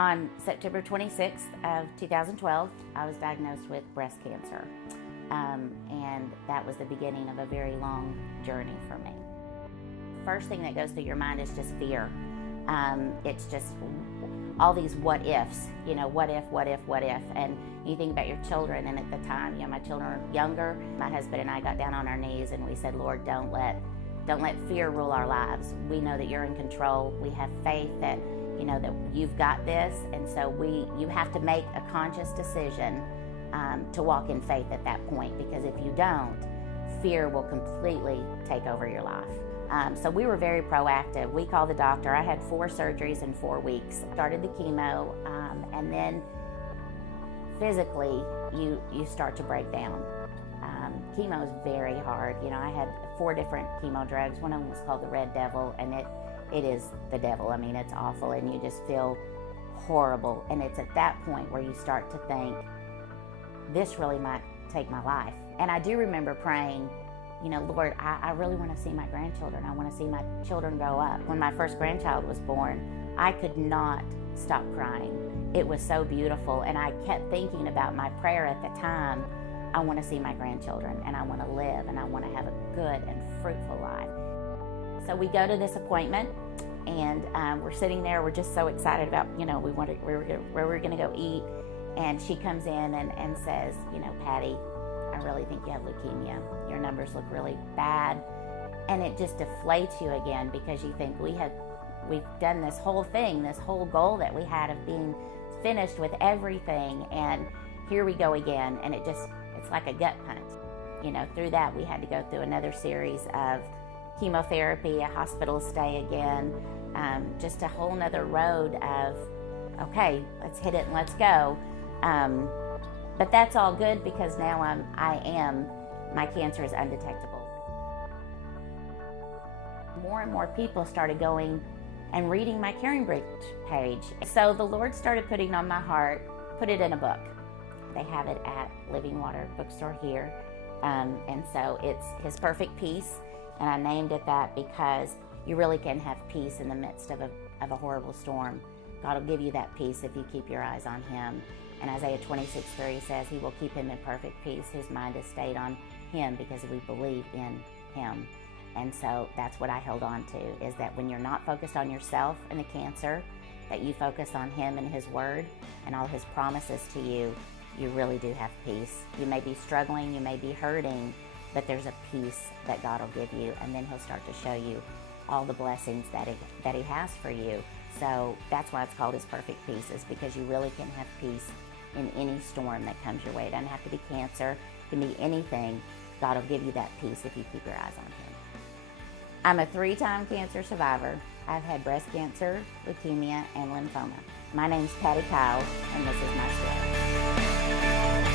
On September 26th of 2012, I was diagnosed with breast cancer. And that was the beginning of a very long journey for me. First thing that goes through your mind is just fear. It's just all these what ifs, what if, and you think about your children. And at the time, my children were younger. My husband and I got down on our knees and we said, Lord, don't let fear rule our lives. We know that you're in control. We have faith that that you've got this, and so you have to make a conscious decision to walk in faith at that point, because if you don't, fear will completely take over your life. So we were very proactive. We called the doctor. I had 4 surgeries in 4 weeks. Started the chemo, and then physically you start to break down. Chemo is very hard. I had 4 different chemo drugs. One of them was called the Red Devil, and it is the devil. I mean, it's awful, and you just feel horrible. And it's at that point where you start to think, this really might take my life. And I do remember praying, Lord, I really want to see my grandchildren. I want to see my children grow up. When my first grandchild was born, I could not stop crying. It was so beautiful, and I kept thinking about my prayer at the time. I want to see my grandchildren, and I want to live, and I want to have a good and fruitful life. So we go to this appointment, and we're sitting there. We're just so excited about, where we're going to go eat. And she comes in and says, Patty, I really think you have leukemia. Your numbers look really bad. And it just deflates you again, because you think we've done this whole thing, this whole goal that we had of being finished with everything. And here we go again. And it's like a gut punch. Through that, we had to go through another series of chemotherapy, a hospital stay again, just a whole nother road of, okay, let's hit it and let's go. But that's all good, because now my cancer is undetectable. More and more people started going and reading my Caring Bridge page. So the Lord started putting on my heart, put it in a book. They have it at Living Water bookstore here. And so it's His Perfect Peace. And I named it that because you really can have peace in the midst of a horrible storm. God will give you that peace if you keep your eyes on Him. And Isaiah 26:3 says He will keep him in perfect peace. His mind is stayed on Him because we believe in Him. And so that's what I held on to, is that when you're not focused on yourself and the cancer, that you focus on Him and His Word and all His promises to you, you really do have peace. You may be struggling, you may be hurting, but there's a peace that God will give you, and then He'll start to show you all the blessings that He has for you. So that's why it's called His Perfect Peace, is because you really can have peace in any storm that comes your way. It doesn't have to be cancer, it can be anything. God will give you that peace if you keep your eyes on Him. I'm a 3-time cancer survivor. I've had breast cancer, leukemia, and lymphoma. My name's Patty Kyle, and this is my story.